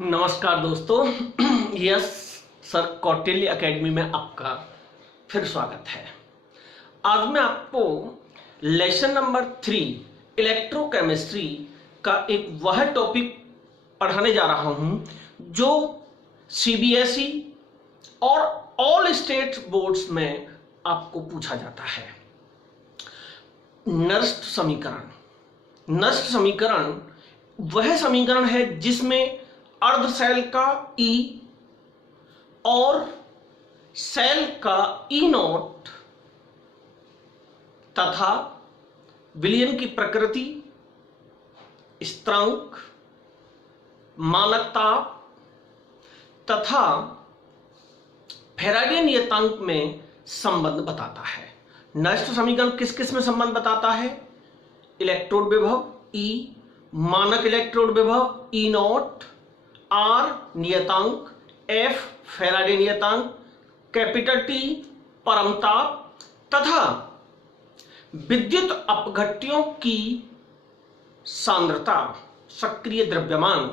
नमस्कार दोस्तों। Yes sir, Kautilya academy में आपका फिर स्वागत है। आज मैं आपको लेसन नंबर 3 इलेक्ट्रोकेमिस्ट्री का एक वह टॉपिक पढ़ाने जा रहा हूं जो सीबीएसई और ऑल स्टेट बोर्ड्स में आपको पूछा जाता है। नस्ट समीकरण। नस्ट समीकरण वह समीकरण है जिसमें अर्ध सेल का E और सेल का E नॉट तथा विलयन की प्रकृति, स्थिरांक, मानक ताप तथा फैराडे नियतांक में संबंध बताता है। नष्ट समीकरण किस किस में संबंध बताता है? इलेक्ट्रोड विभव E, मानक इलेक्ट्रोड विभव E नॉट, R नियतांक, F फैराडे नियतांक, कैपिटल T परमताप तथा विद्युत अपघट्यों की सांद्रता सक्रिय द्रव्यमान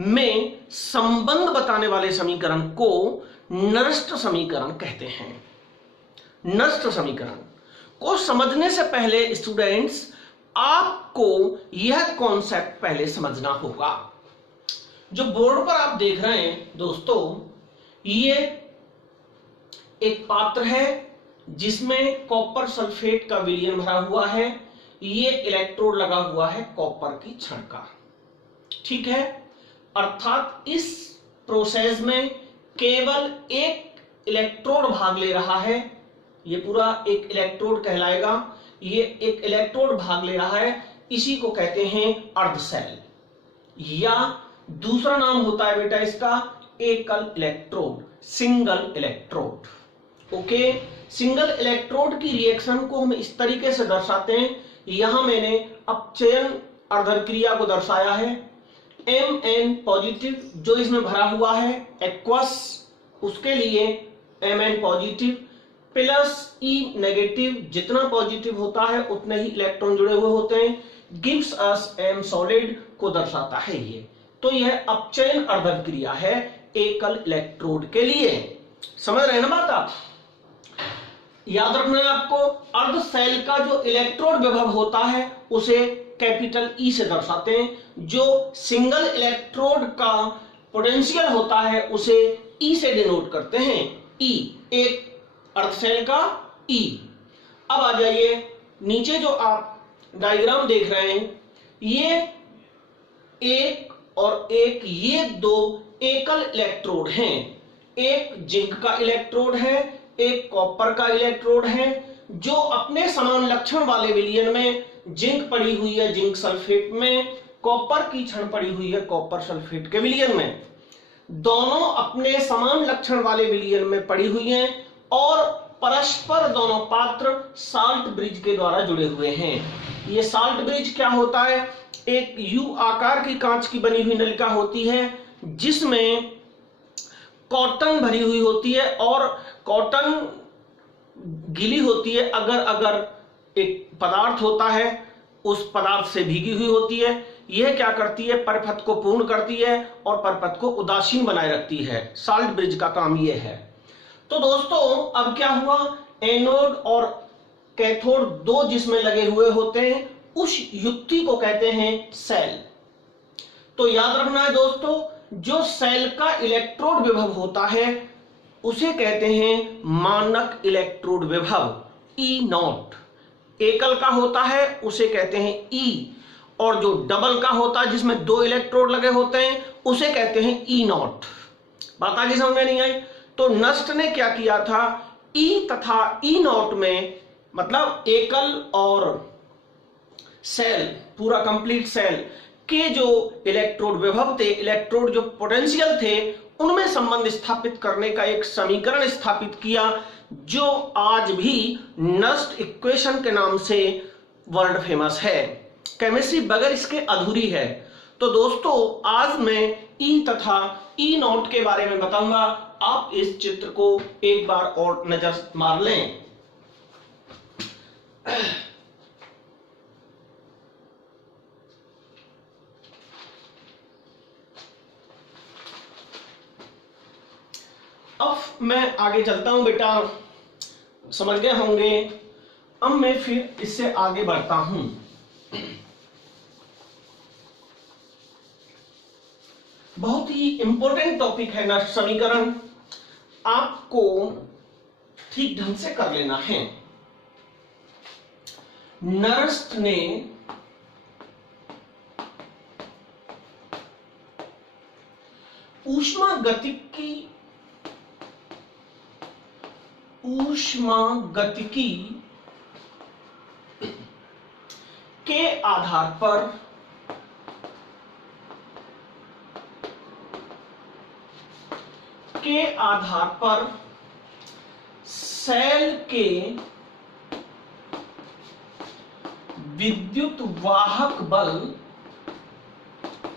में संबंध बताने वाले समीकरण को नष्ट समीकरण कहते हैं। नष्ट समीकरण को समझने से पहले स्टूडेंट्स आपको यह कॉन्सेप्ट पहले समझना होगा। जो बोर्ड पर आप देख रहे हैं दोस्तों, ये एक पात्र है जिसमें कॉपर सल्फेट का विलयन भरा हुआ है। ये इलेक्ट्रोड लगा हुआ है कॉपर की छड़ का, ठीक है। अर्थात इस प्रोसेस में केवल एक इलेक्ट्रोड भाग ले रहा है। ये पूरा एक इलेक्ट्रोड कहलाएगा। ये एक इलेक्ट्रोड भाग ले रहा है, इसी को कहते हैं अर्ध सेल, या दूसरा नाम होता है बेटा इसका एकल electrode, single electrode. Okay, single electrode की रिएक्शन को हम इस तरीके से दर्शाते हैं। यहां मैंने अपचयन अर्धक्रिया को दर्शाया है। Mn पॉजिटिव जो इसमें भरा हुआ है एक्वस, उसके लिए Mn positive plus E negative, जितना पॉजिटिव होता है उतने ही इलेक्ट्रॉन जुड़े हुए होते हैं, गिव्स अस M सॉलिड को दर्शाता है ये। तो यह अपचयन अर्धक्रिया है एकल इलेक्ट्रोड के लिए। समझ रहे हैं ना बात आप? याद रखना है आपको, अर्ध सेल का जो इलेक्ट्रोड विभव होता है उसे कैपिटल E से दर्शाते हैं। जो सिंगल इलेक्ट्रोड का पोटेंशियल होता है उसे E से डिनोट करते हैं। E एक अर्ध सेल का E। अब आ जाइए नीचे, जो आप डायग्राम देख रहे हैं, ये एक और एक, ये दो एकल इलेक्ट्रोड हैं। एक जिंक का इलेक्ट्रोड है, एक कॉपर का इलेक्ट्रोड है, जो अपने समान लक्षण वाले विलयन में जिंक पड़ी हुई है जिंक सल्फेट में, कॉपर की छड़ पड़ी हुई है कॉपर सल्फेट के विलयन में। दोनों अपने समान लक्षण वाले विलयन में पड़ी हुई हैं और परस्पर दोनों पात्र साल्ट ब्रिज के द्वारा जुड़े हुए हैं। ये साल्ट ब्रिज क्या होता है? एक यू आकार की कांच की बनी हुई नलिका होती है जिसमें कॉटन भरी हुई होती है और कॉटन गीली होती है अगर एक पदार्थ होता है उस पदार्थ से भीगी हुई होती है। यह क्या करती है? परिपथ को पूर्ण करती है और परिपथ को उदासीन बनाए रखती है। साल्ट ब्रिज का काम यह है। तो दोस्तों अब क्या हुआ, एनोड और कैथोड दो जिसमें लगे हुए होते हैं, उस युक्ति को कहते हैं सेल। तो याद रखना है दोस्तों, जो सेल का इलेक्ट्रोड विभव होता है उसे कहते हैं मानक इलेक्ट्रोड विभव E नॉट। एकल का होता है उसे कहते हैं E, और जो डबल का होता है जिसमें दो इलेक्ट्रोड लगे होते हैं उसे कहते हैं E नॉट। बात आगे समझ में नहीं आई? तो नष्ट ने क्या किया था, E तथा E नॉट में, मतलब एकल और सेल, पूरा कंप्लीट सेल के जो इलेक्ट्रोड विभव थे, इलेक्ट्रोड जो पोटेंशियल थे, उनमें संबंध स्थापित करने का एक समीकरण स्थापित किया जो आज भी नस्ट इक्वेशन के नाम से वर्ल्ड फेमस है। केमिस्ट्री बगैर इसके अधूरी है। तो दोस्तों आज मैं E तथा E नॉट के बारे में बताऊंगा। आप इस चित्र को एक बार और नजर मार लें। अब मैं आगे चलता हूं बेटा, समझ गए होंगे। अब मैं फिर इससे आगे बढ़ता हूं। बहुत ही इंपॉर्टेंट टॉपिक है नष्ट समीकरण, आपको ठीक ढंग से कर लेना है। नर्स्ट ने ऊष्मागतिकी के आधार पर सेल के विद्युत वाहक बल,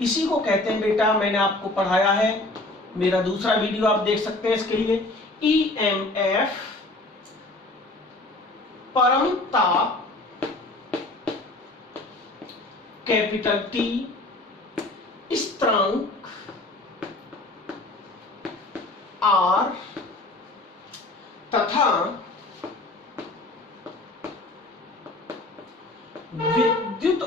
इसी को कहते हैं बेटा, मैंने आपको पढ़ाया है, मेरा दूसरा वीडियो आप देख सकते हैं इसके लिए, ईएमएफ परम ताप कैपिटल टी स्थिरांक आर तथा विद्युत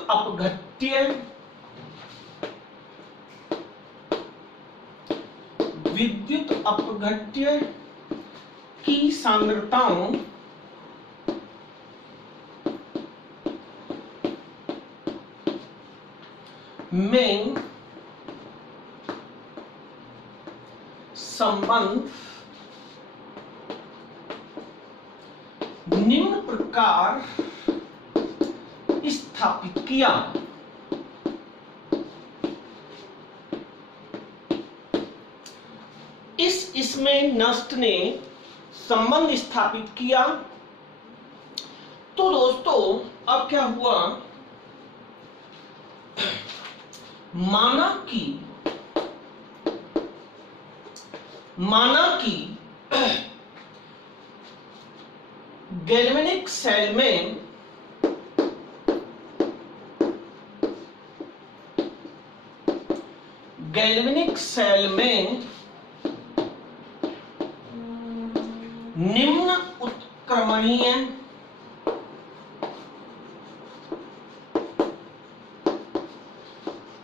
अपघट्य की सांद्रताओं में संबंध निम्न प्रकार स्थापित किया। इसमें नस्ट ने संबंध स्थापित किया। तो दोस्तों अब क्या हुआ, माना कि गैल्वेनिक सेल में निम्न उत्क्रमणीय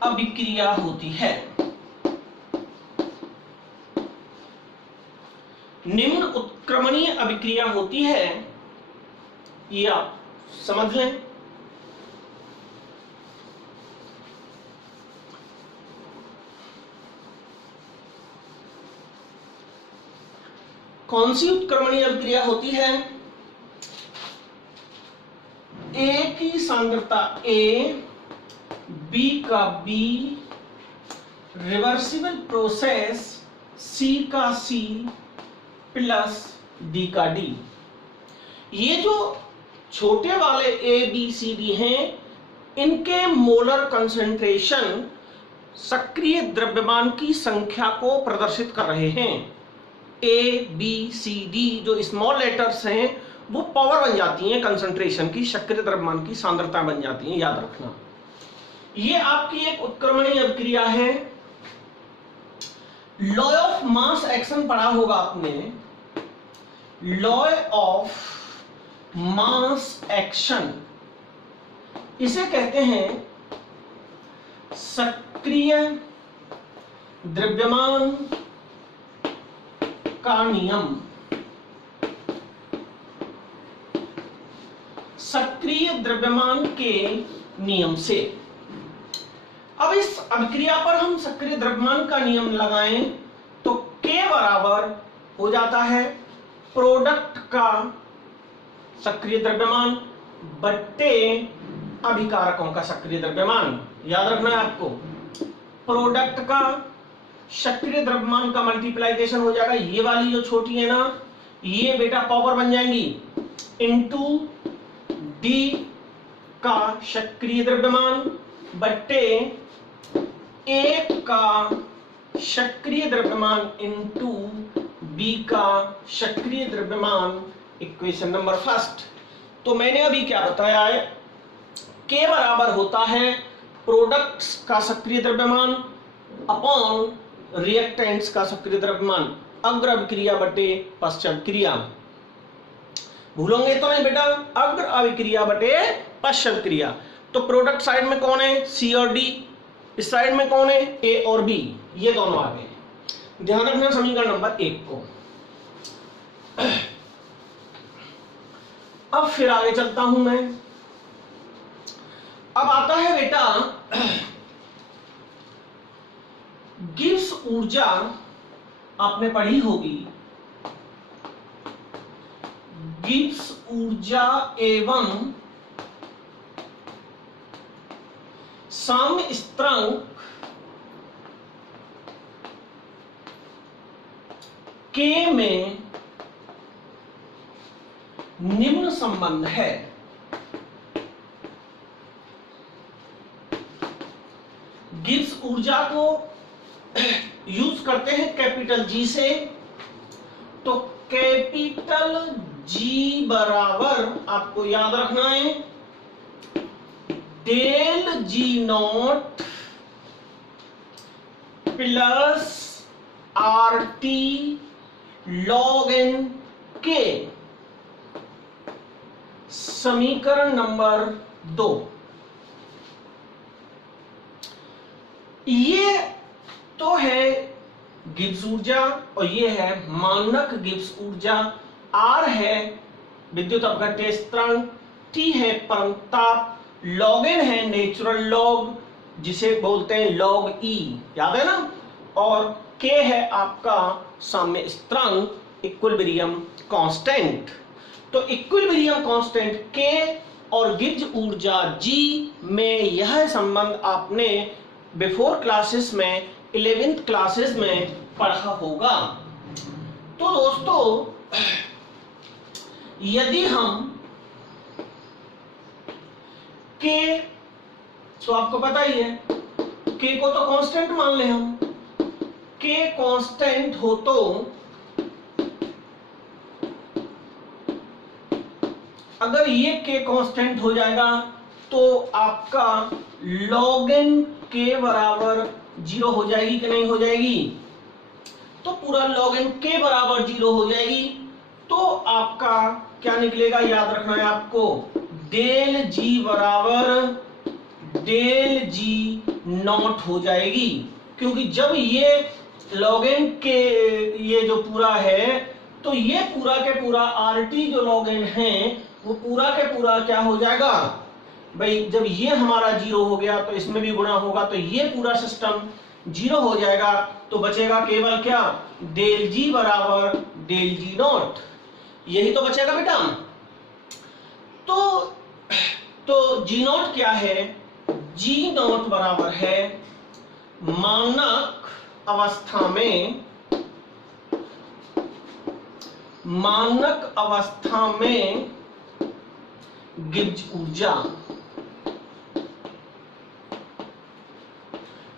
अभिक्रिया होती है। निम्न उत्क्रमणीय अभिक्रिया होती है, ये आप समझ लें। कौन सी उत्क्रमणीय अभिक्रिया होती है? ए की सांद्रता A, B का B, रिवर्सिबल प्रोसेस C का C प्लस D का D। ये जो छोटे वाले A, B, C, D हैं, इनके मोलर कंसंट्रेशन सक्रिय द्रव्यमान की संख्या को प्रदर्शित कर रहे हैं। A, B, C, D जो स्मॉल लेटर्स हैं वो पावर बन जाती हैं कंसंट्रेशन की, सक्रिय द्रव्यमान की सांद्रता बन जाती हैं, याद रखना। ये आपकी एक उत्क्रमणीय अभिक्रिया है। लॉ ऑफ मास एक्शन पढ़ा होगा आपने, लॉ ऑफ मास एक्शन, इसे कहते हैं सक्रिय द्रव्यमान का नियम। सक्रिय द्रव्यमान के नियम से अब इस अभिक्रिया पर हम सक्रिय द्रव्यमान का नियम लगाएं तो K बराबर हो जाता है प्रोडक्ट का सक्रिय द्रव्यमान बट्टे अभिकारकों का सक्रिय द्रव्यमान। याद रखना है आपको, प्रोडक्ट का सक्रिय द्रव्यमान का मल्टीप्लाइकेशन हो जाएगा, ये वाली जो छोटी है ना, ये बेटा पावर बन जाएंगी, इनटू डी का सक्रिय द्रव्यमान बट्टे एक का सक्रिय द्रव्यमान इनटू बी का सक्रिय द्रव्यमान, इक्वेशन नंबर फर्स्ट। तो मैंने अभी क्या बताया है, K बराबर होता है प्रोडक्ट्स का सक्रिय द्रव्यमान अपॉन रिएक्टेंट्स का सक्रिय द्रव्यमान। अग्र अभिक्रिया बटे पश्चम क्रिया। भूलोगे तो नहीं बेटा, अग्र अभिक्रिया बटे पश्चम क्रिया। तो प्रोडक्ट साइड में कौन है, सी और डी, इस साइड में कौन है, ए और बी, ये दोनों आ गए। ध्यान रखना समीकरण नंबर 1 को। अब फिर आगे चलता हूं मैं। अब आता है बेटा गिब्स ऊर्जा, आपने पढ़ी होगी, गिब्स ऊर्जा एवं साम्य स्थिरांक के में निम्न संबंध है। गिब्स ऊर्जा को यूज करते हैं कैपिटल जी से, तो कैपिटल जी बराबर आपको याद रखना है del G naught plus R T log n K. समीकरण नंबर 2। ये तो है गिब्स ऊर्जा और ये है मानक गिब्स ऊर्जा। आर है विद्युत अपघट्य स्थिरांक, टी है परमताप, लॉग एन है नेचुरल लॉग जिसे बोलते हैं लॉग ई, याद है ना, और के है आपका साम्य स्थिरांक इक्विलिब्रियम कांस्टेंट। तो इक्विलिब्रियम कांस्टेंट के और गिब्स ऊर्जा जी में यह संबंध आपने बिफोर क्लासेस में 11th क्लासेस में पढ़ा होगा। तो दोस्तों यदि हम के, तो आपको पता ही है के को तो कांस्टेंट मान ले हम, के कांस्टेंट हो तो अगर ये के कांस्टेंट हो जाएगा तो आपका log n के बराबर 0 हो जाएगी कि नहीं हो जाएगी? तो पूरा log n के बराबर 0 हो जाएगी। तो आपका क्या निकलेगा, याद रखना है आपको, डेल जी बराबर डेल जी नॉट हो जाएगी। क्योंकि जब ये log n के ये जो पूरा है तो ये पूरा के पूरा आर टी जो log n है वो पूरा के पूरा क्या हो जाएगा भाई, जब ये हमारा 0 हो गया तो इसमें भी गुणा होगा तो ये पूरा सिस्टम 0 हो जाएगा। तो बचेगा केवल क्या, डेल जी बराबर डेल जी नॉट, यही तो बचेगा बेटा। तो जी नॉट क्या है, जी नॉट बराबर है मानक अवस्था में गिब्स ऊर्जा।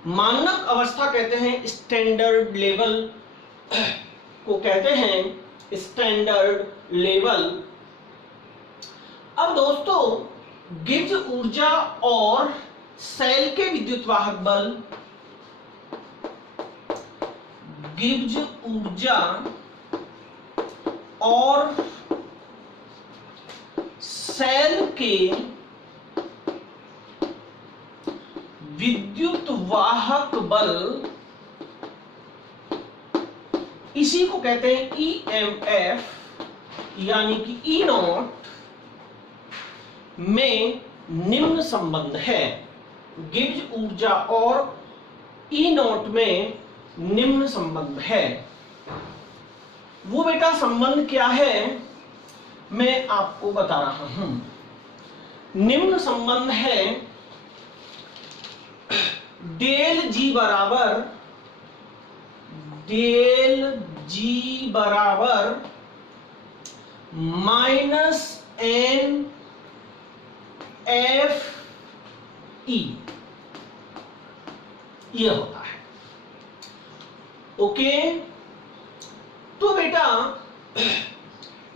मानक अवस्था कहते हैं स्टैंडर्ड लेवल को कहते हैं स्टैंडर्ड लेवल। अब दोस्तों गिब्स ऊर्जा और सेल के विद्युत वाहक बल, गिब्स ऊर्जा और सेल के विद्युत वाहक बल, इसी को कहते हैं ईएमएफ यानी कि ई नॉट में निम्न संबंध है। गिब्स ऊर्जा और ई नॉट में निम्न संबंध है। वो बेटा संबंध क्या है मैं आपको बता रहा हूं। निम्न संबंध है डेल जी बराबर माइनस एन एफ ई, ये होता है। ओके, तो बेटा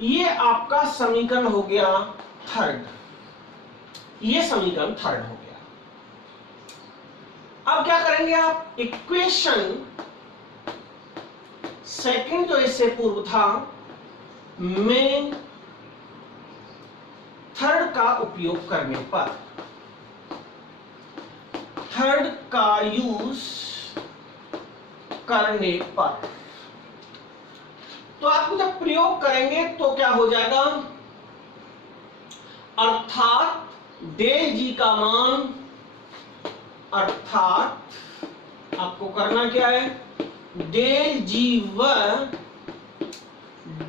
ये आपका समीकरण हो गया थर्ड, ये समीकरण थर्ड हो गया। अब क्या करेंगे आप, इक्वेशन सेकंड जो इससे पूर्व था में थर्ड का उपयोग करने पर, थर्ड का यूज करने पर, तो आप जब प्रयोग करेंगे तो क्या हो जाएगा, अर्थात डेल जी का मान, अर्थात आपको करना क्या है, डेल जी व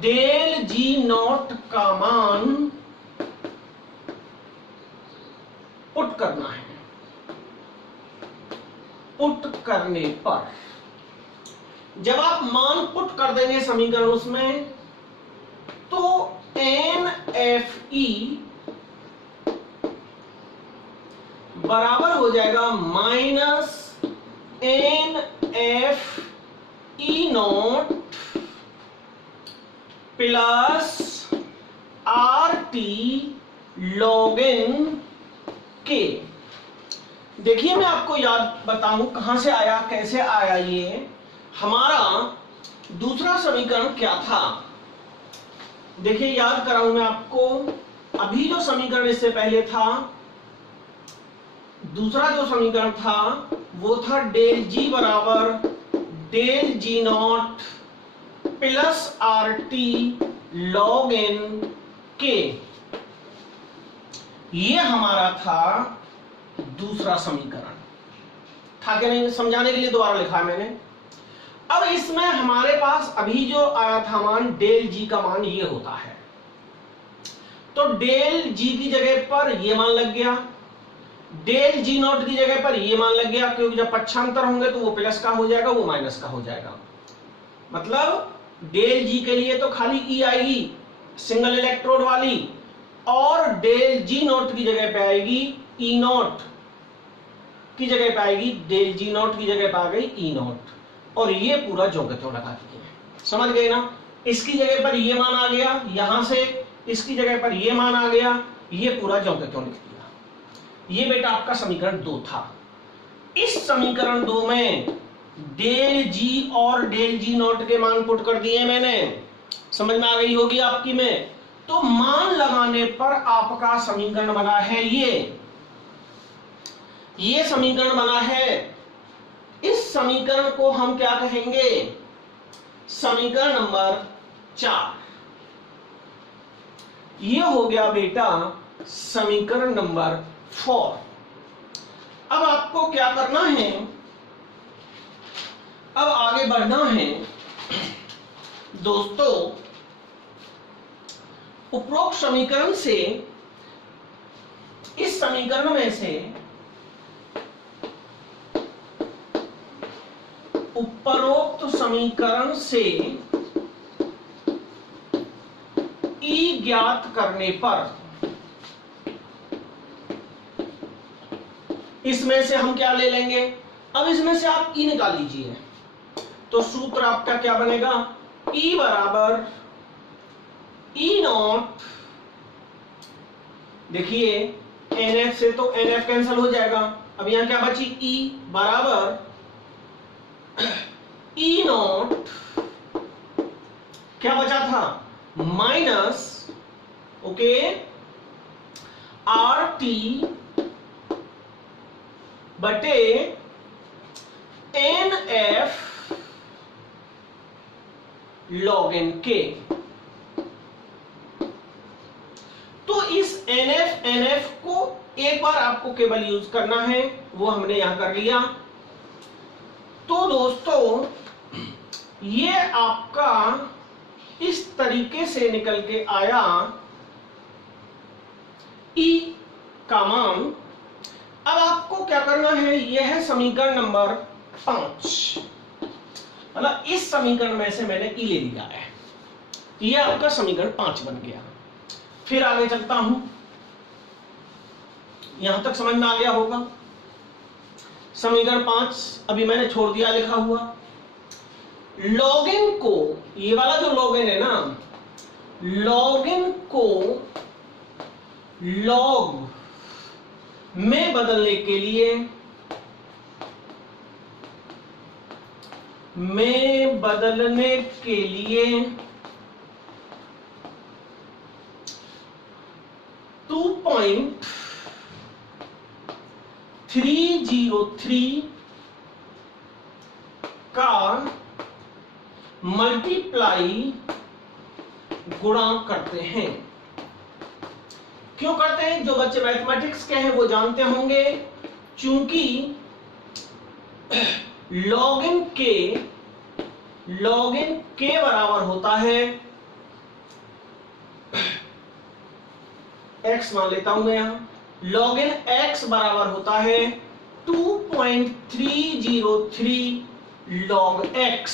डेल जी नॉट का मान पुट करना है। पुट करने पर जब आप मान पुट कर देंगे समीकरण उसमें, तो NFE बराबर हो जाएगा minus NFE not plus RT log n K। देखिए मैं आपको याद बताऊं कहां से आया, कैसे आया। ये हमारा दूसरा समीकरण क्या था, देखिए याद कराऊं मैं आपको। अभी जो समीकरण इससे पहले था, दूसरा जो समीकरण था वो था डेल जी बराबर del G naught plus RT log n K। ये हमारा था दूसरा समीकरण था कि नहीं, समझाने के लिए दोबारा लिखा है मैंने। अब इसमें हमारे पास अभी जो आया था मान, डेल जी का मान ये होता है, तो डेल जी की जगह पर ये मान लग गया, डेल जी नॉट की जगह पर ये मान लग गया, क्योंकि जब पक्षांतर होंगे तो वो प्लस का हो जाएगा, वो माइनस का हो जाएगा। मतलब डेल जी के लिए तो खाली ई आएगी सिंगल इलेक्ट्रोड वाली, और डेल जी नॉट की जगह पे आएगी ई नॉट की जगह पे आएगी, डेल जी नॉट की जगह पे आ गई ई नॉट, और ये पूरा जो के त्यों लगा दिए। समझ गए ना, इसकी जगह पर ये मान आ गया, यहां से इसकी जगह पर ये मान आ गया, ये पूरा जो के त्यों लिख दिया। ये बेटा आपका समीकरण 2 था। इस समीकरण 2 में डेल जी और डेल जी नॉट के मान पुट कर दिए मैंने, समझ में आ गई होगी आपकी में। तो मान लगाने पर आपका समीकरण बना है ये समीकरण बना है। इस समीकरण को हम क्या कहेंगे, समीकरण नंबर 4। ये हो गया बेटा समीकरण नंबर 4। अब आपको क्या करना है, अब आगे बढ़ना है दोस्तों। उपरोक्त समीकरण से, इस समीकरण में से उपरोक्त समीकरण से ई ज्ञात करने पर, इसमें से हम क्या ले लेंगे, अब इसमें से आप ई निकाल लीजिए, तो सूत्र आपका क्या बनेगा, ई बराबर ई नॉट, देखिए NF से तो NF कैंसिल हो जाएगा, अब यहां क्या बची, ई बराबर ई नॉट, क्या बचा था, माइनस ओके RT बटे NF log n K। तो इस NF को एक बार आपको केवल यूज करना है, वो हमने यहां कर लिया। तो दोस्तों ये आपका इस तरीके से निकल के आया E का मान। अब आपको क्या करना है, यह है समीकरण नंबर 5, मतलब इस समीकरण में से मैंने E ले लिया है, यह आपका समीकरण 5 बन गया। फिर आगे चलता हूं, यहां तक समझ में आ गया होगा। समीकरण 5 अभी मैंने छोड़ दिया लिखा हुआ। लॉगिन को, ये वाला जो लॉगिन है ना, लॉगिन को लॉग में बदलने के लिए में बदलने के लिए 2.303 का मल्टीप्लाई गुणा करते हैं। क्यों करते हैं? जो बच्चे मैथमेटिक्स के हैं वो जानते होंगे, चूंकि log n k बराबर होता है x, मान लेता हूं मैं यहां, log n x बराबर होता है 2.303 log x।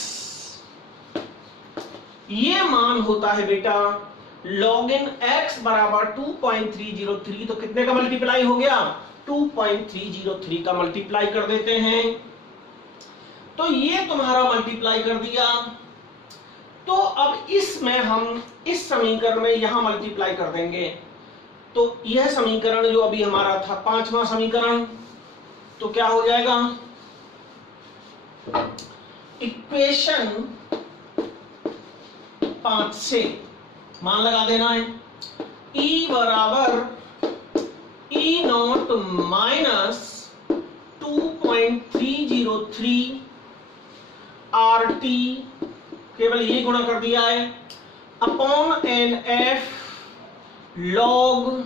ये मान होता है बेटा log n x बराबर 2.303, तो कितने का मल्टीप्लाई हो गया? 2.303 का मल्टीप्लाई कर देते हैं। तो ये तुम्हारा मल्टीप्लाई कर दिया। तो अब इसमें हम इस समीकरण में यहां मल्टीप्लाई कर देंगे। तो यह समीकरण जो अभी हमारा था 5वां समीकरण, तो क्या हो जाएगा? इक्वेशन 5 से मान लगा देना है E बराबर E नॉट माइनस 2.303 RT, केवल ये गुणा कर दिया है, अपॉन NF log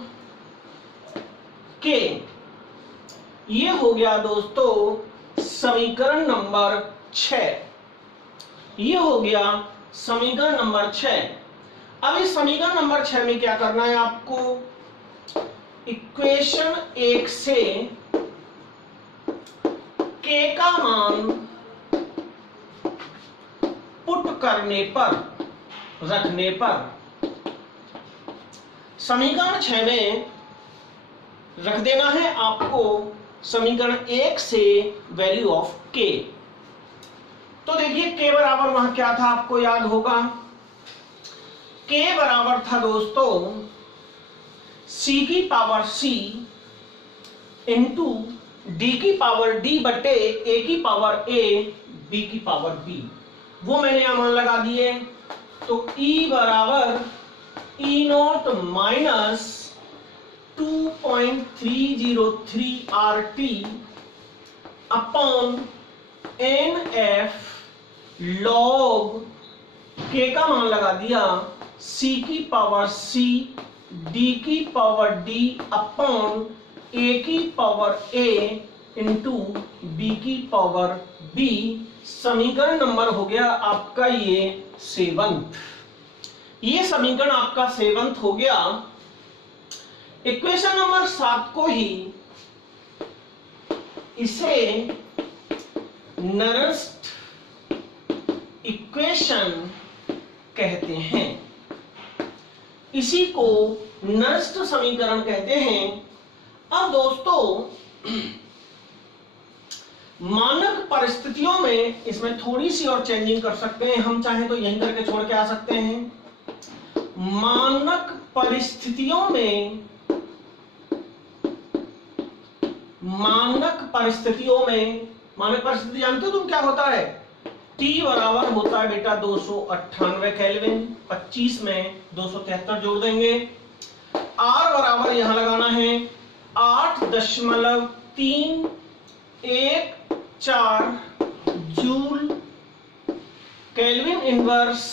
k। ये हो गया दोस्तों समीकरण नंबर 6। ये हो गया समीकरण नंबर 6। अब इस समीकरण नंबर 6 में क्या करना है आपको? इक्वेशन 1 से k का मान पुट करने पर, रखने पर, समीकरण 6 में रख देना है आपको समीकरण 1 से वैल्यू ऑफ k। तो देखिए k बराबर वहां क्या था, आपको याद होगा, k बराबर था दोस्तों c की पावर c इंटू d की पावर d बटे a की पावर a b की पावर b। वो मैंने यहां मान लगा दिए। तो E बराबर E naught minus 2.303 RT upon NF log k का मान लगा दिया c की पावर c d की पावर d अपॉन a की पावर a इंटू b की पावर b। समीकरण नंबर हो गया आपका ये 7th। ये समीकरण आपका 7th हो गया। इक्वेशन नंबर 7 को ही इसे नरेस्ट इक्वेशन कहते हैं, इसी को नरेस्ट समीकरण कहते हैं। अब दोस्तों मानक परिस्थितियों में इसमें थोड़ी सी और चेंजिंग कर सकते हैं, हम चाहें तो यहीं करके छोड़ के आ सकते हैं। मानक परिस्थितियों में मानक परिस्थिति जानते हो तुम क्या होता है? T बराबर होता है बेटा 298 केल्विन, 25 में 273 जोड़ देंगे। R बराबर यहां लगाना है 8.314 joule kelvin inverse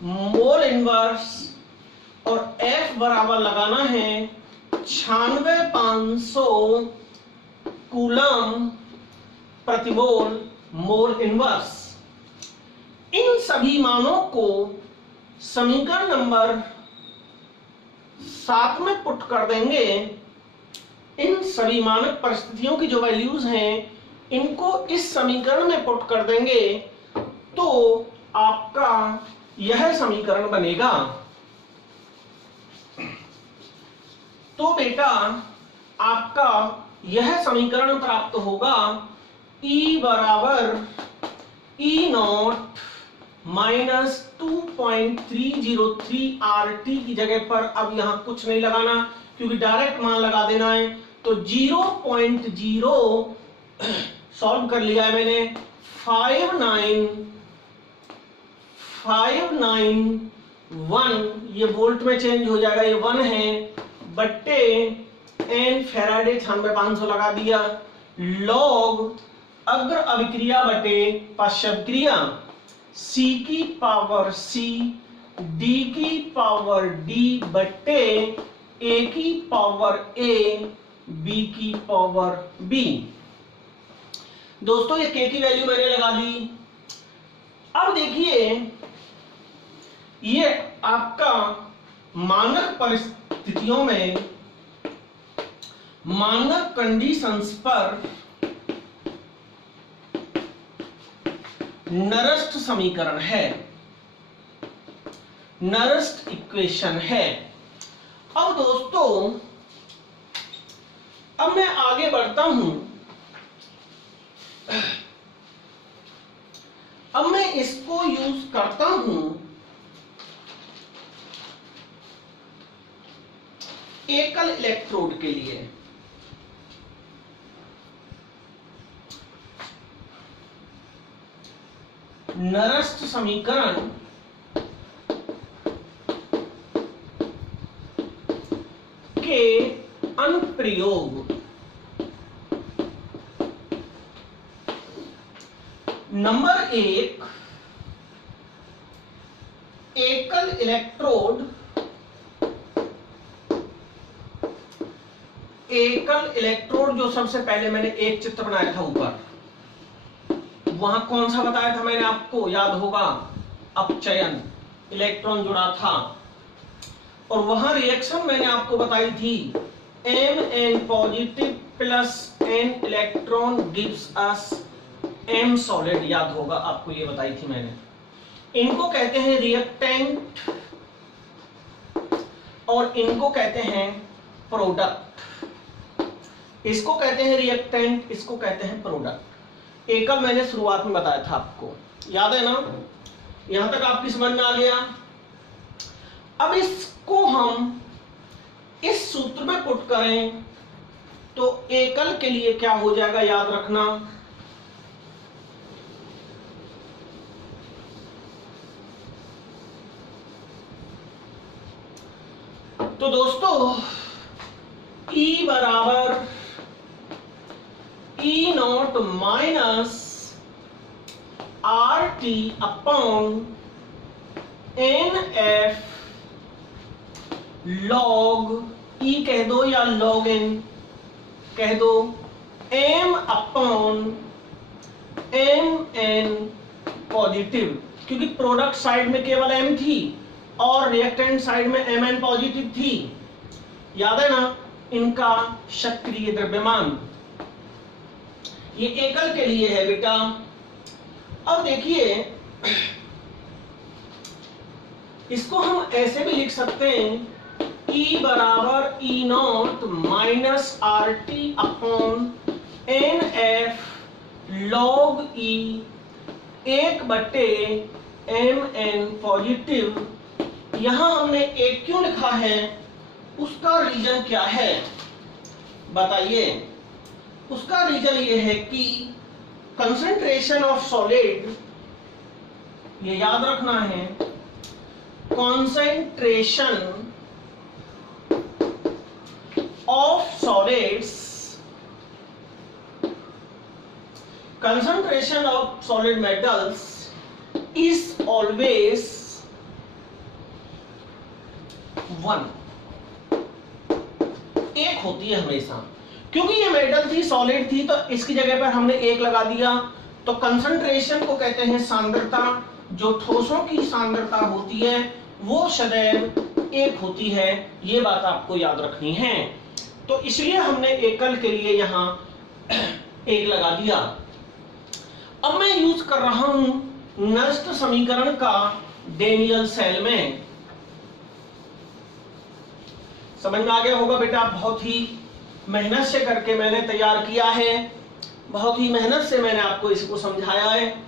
mole inverse, और F बराबर लगाना है 96,500 कूलम प्रतिमोल मोल इनवर्स। इन सभी मानों को समीकरण नंबर 7 में पुट कर देंगे। इन सभी मानक परिस्थितियों की जो वैल्यूज हैं इनको इस समीकरण में पुट कर देंगे, तो आपका यह समीकरण बनेगा। तो बेटा आपका यह समीकरण प्राप्त होगा E बराबर E नॉट माइनस 2.303 RT की जगह पर अब यहां कुछ नहीं लगाना, क्योंकि डायरेक्ट मान लगा देना है। तो 0.0 सॉल्व कर लिया है मैंने, 5951, ये वोल्ट में चेंज हो जाएगा, ये 1 है, बट्टे एन फैराडे 96500 लगा दिया, लॉग अग्र अभिक्रिया बटे पश्चात क्रिया, सी की पावर सी, डी की पावर डी बट्टे ए की पावर ए, बी की पावर बी। दोस्तों ये के की वैल्यू मैंने लगा दी। अब देखिए ये आपका मानक परिस्थितियों में, मानक कंडीशंस पर नरस्ट समीकरण है, नरस्ट इक्वेशन है। अब दोस्तों अब मैं आगे बढ़ता हूं, अब मैं इसको यूज करता हूं एकल इलेक्ट्रोड के लिए। नरस्ट समीकरण के अनुप्रयोग। नंबर 1, एकल इलेक्ट्रोड, एकल इलेक्ट्रोड जो सबसे पहले मैंने एक चित्र बनाया था ऊपर, वहां कौन सा बताया था मैंने आपको, याद होगा, अपचयन, इलेक्ट्रॉन जुड़ा था, और वहां रिएक्शन मैंने आपको बताई थी, Mn positive plus n electron gives us M solid, याद होगा आपको, ये बताई थी मैंने। इनको कहते हैं रिएक्टेंट और इनको कहते हैं प्रोडक्ट। इसको कहते हैं रिएक्टेंट, इसको कहते हैं प्रोडक्ट। एकल मैंने शुरुआत में बताया था आपको, याद है ना? यहां तक आपकी समझ में आ गया। अब इसको हम इस सूत्र में पुट करें तो एकल के लिए क्या हो जाएगा, याद रखना, तो दोस्तों E बराबर E naught minus R T upon n F log E कह दो या लॉग एन कह दो, M upon M n positive, क्योंकि प्रोडक्ट साइड में केवल M थी और रिएक्टेंट साइड में Mn पॉजिटिव थी, याद है ना? इनका सक्रिय द्रव्यमान, ये एकल के लिए है बेटा। अब देखिए इसको हम ऐसे भी लिख सकते हैं, E बराबर E naught minus R T upon n F log E, 1/Mn positive. यहां हमने एक क्यों लिखा है, उसका रीजन क्या है बताइए? उसका रीजन ये है कि कंसंट्रेशन ऑफ सॉलिड, ये याद रखना है, concentration of solids, concentration of solid metals is always 1, एक होती है हमेशा, क्योंकि ये मेटल थी, सॉलिड थी, तो इसकी जगह पर हमने एक लगा दिया। तो कंसंट्रेशन को कहते हैं सांद्रता, जो ठोसों की सांद्रता होती है वो सदैव एक होती है, ये बात आपको याद रखनी है। तो इसलिए हमने एकल के लिए यहां एक लगा दिया। अब मैं यूज कर रहा हूं नष्ट समीकरण का डेनियल सेल में। समझ में आ गया होगा बेटा, बहुत ही मेहनत से करके मैंने तैयार किया है, बहुत ही मेहनत से मैंने आपको इसको समझाया है।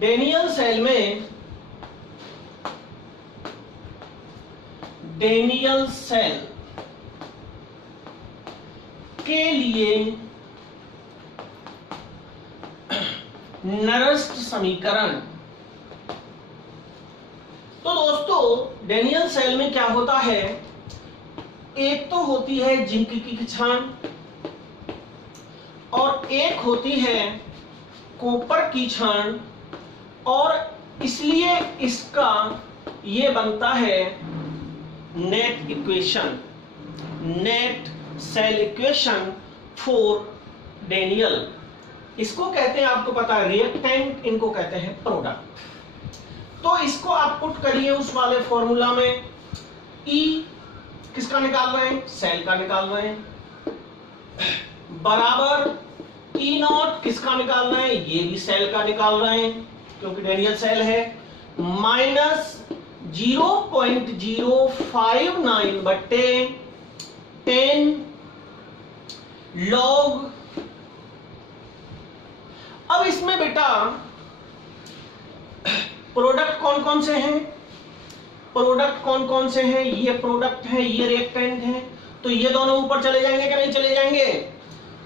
डेनियल सेल में, डेनियल सेल के लिए नरस्ट समीकरण। तो दोस्तों डेनियल सेल में क्या होता है, एक तो होती है जिंक की छान और एक होती है कॉपर की छान, और इसलिए इसका ये बनता है net equation, net cell equation for Daniel. इसको कहते हैं, आपको पता है, रिएक्टेंट, इनको कहते हैं प्रोडक्ट। तो इसको आप पुट करिए उस वाले फॉर्मूला में। ई किसका निकाल रहे हैं, सेल का निकाल रहे हैं, बराबर ई नॉट किसका निकाल रहे हैं, ये भी सेल का निकाल रहे हैं क्योंकि डेनियल सेल है, माइनस 0.059 बट्टे 10 लॉग। अब इसमें बेटा प्रोडक्ट कौन कौन से हैं, प्रोडक्ट कौन कौन से हैं, ये प्रोडक्ट है, ये रिएक्टेंट है, तो ये दोनों ऊपर चले जाएंगे कि नहीं चले जाएंगे,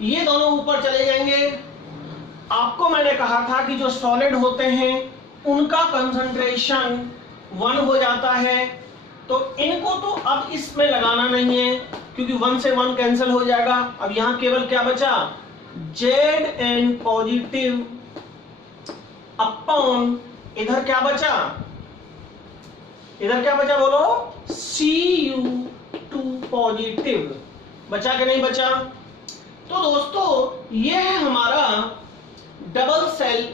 ये दोनों ऊपर चले जाएंगे। आपको मैंने कहा था कि जो सॉलिड होते हैं उनका कंसंट्रेशन 1 हो जाता है, तो इनको तो अब इसमें लगाना नहीं है क्योंकि 1 से 1 कैंसिल हो जाएगा। अब यहां केवल क्या बचा, Zn पॉजिटिव अपॉन इधर क्या बचा, इधर क्या बचा बोलो, Cu2 पॉजिटिव बचा कि नहीं बचा। तो दोस्तों ये है हमारा डबल सेल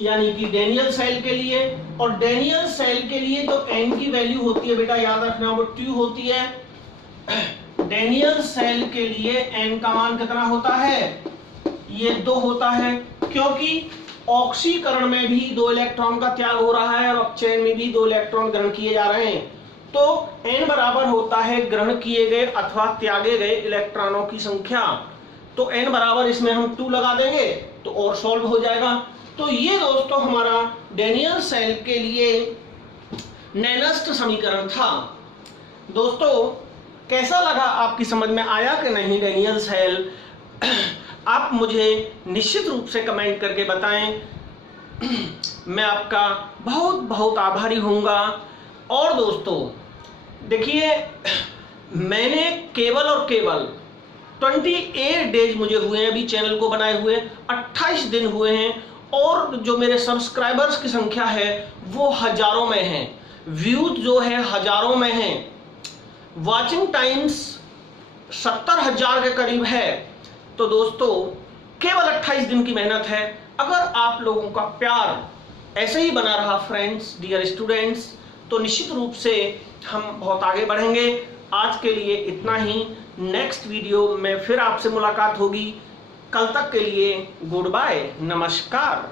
यानी कि डेनियल सेल के लिए, और डेनियल सेल के लिए तो n की वैल्यू होती है बेटा, याद रखना, वो 2 होती है। डेनियल सेल के लिए n का मान कितना होता है, ये 2 होता है, क्योंकि ऑक्सीकरण में भी 2 इलेक्ट्रॉन का त्याग हो रहा है और अपचयन में भी 2 इलेक्ट्रॉन ग्रहण किए जा रहे हैं। तो n बराबर होता है ग्रहण किए गए अथवा त्यागे गए इलेक्ट्रॉनों की संख्या। तो n बराबर इसमें हम 2 लगा देंगे तो और सॉल्व हो जाएगा। तो ये दोस्तों हमारा डेनियल सेल के लिए नैनस्ट समीकरण था। दोस्तों कैसा लगा, आपकी समझ में आया कि नहीं डेनियल सेल, आप मुझे निश्चित रूप से कमेंट करके बताएं। मैं आपका बहुत बहुत आभारी होऊंगा। और दोस्तों देखिए, मैंने केवल और केवल 28 डेज मुझे हुए हैं अभी चैनल को बनाए हुए, 28 दिन हुए हैं, और जो मेरे सब्सक्राइबर्स की संख्या है वो हजारों में है, व्यूज जो है हजारों में है, वॉचिंग टाइम्स 70,000 के करीब है। तो दोस्तों केवल 28 दिन की मेहनत है। अगर आप लोगों का प्यार ऐसे ही बना रहा फ्रेंड्स, डियर स्टूडेंट्स, तो निश्चित रूप से हम बहुत आगे बढ़ेंगे। आज के लिए इतना ही, नेक्स्ट वीडियो में फिर आपसे मुलाकात होगी। कल तक के लिए गुड बाय, नमस्कार।